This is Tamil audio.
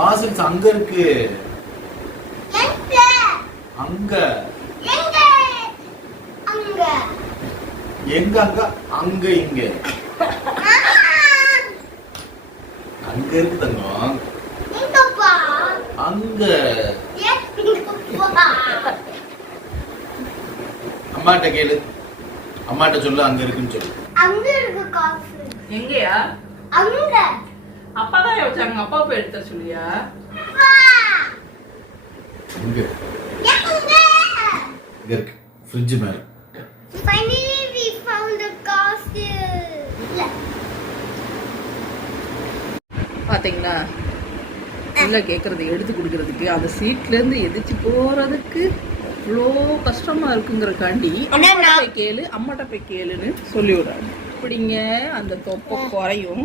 காசு அங்க இருக்கு. அங்க எங்க அங்க அங்க இங்க அங்க இருக்கு தங்கம். அங்க அம்மாட்ட கேளு. அம்மாட்ட சொல்லு அங்க இருக்குன்னு சொல்லு. அங்க இருக்கு காசு. எங்கயா? அங்க. அப்பா தான் வச்சாங்க. அப்பா போய் எடுத்து சொல்லியா? இங்க இருக்கு ஃப்ரிட்ஜ் மேல. Finally we found the castle. பாத்தீங்களா? உள்ள கேக்குறது எடுத்து குடுக்கிறதுக்கு அந்த சீட்ல இருந்து எதிர்த்து போறதுக்கு இவ்வளோ கஷ்டமா இருக்குங்கிறக்காண்டி அம்மாட்ட போய் கேளு, அம்மாட்ட போய் கேளுன்னு சொல்லி விடுறாங்க. இப்படிங்க அந்த தொப்பை குறையும்.